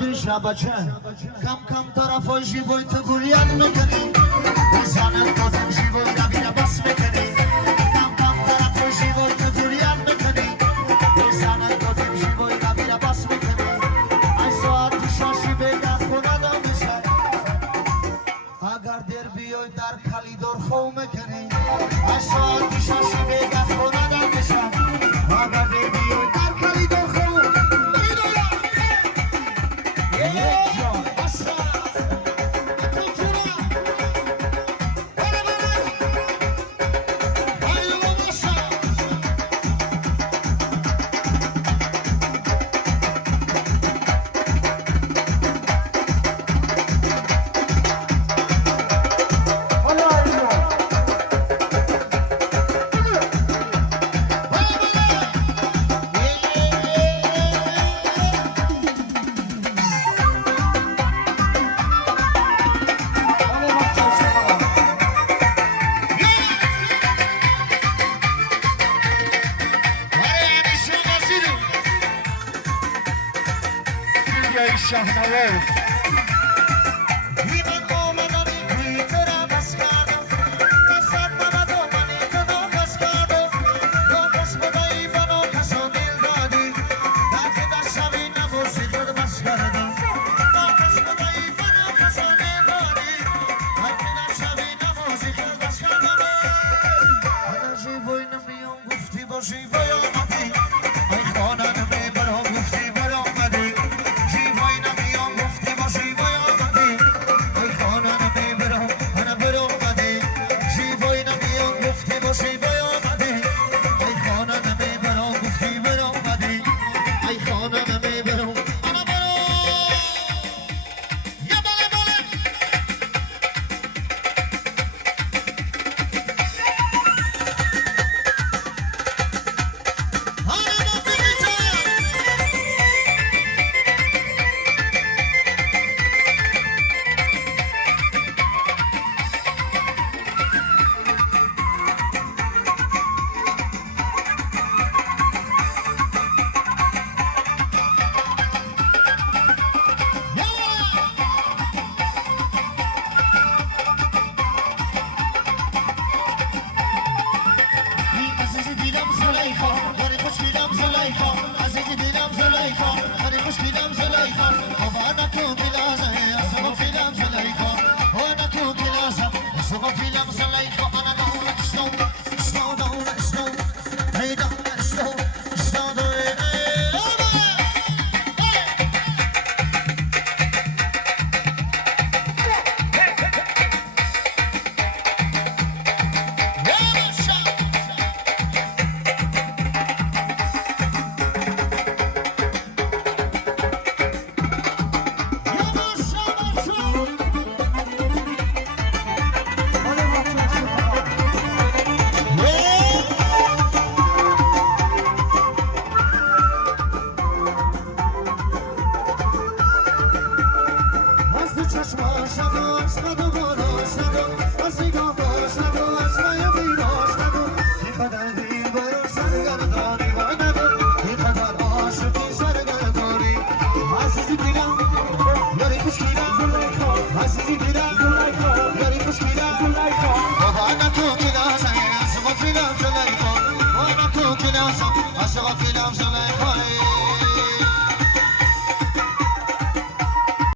پیش بچه کم کم طرفای جیبای تو گریان میکنی زنت بازم جیبای نبیره بس میکنی کم کم طرفای جیبای تو گریان میکنی زنت بازم جیبای نبیره بس میکنی ای ساعت شاشی بگه خونه دامشه اگر در بیای در کلیدار خو میکنی ای ساعت شاشی بگه خونه دامشه اگر در بیای در کلیدار خو شهنواز I saw a film, so like,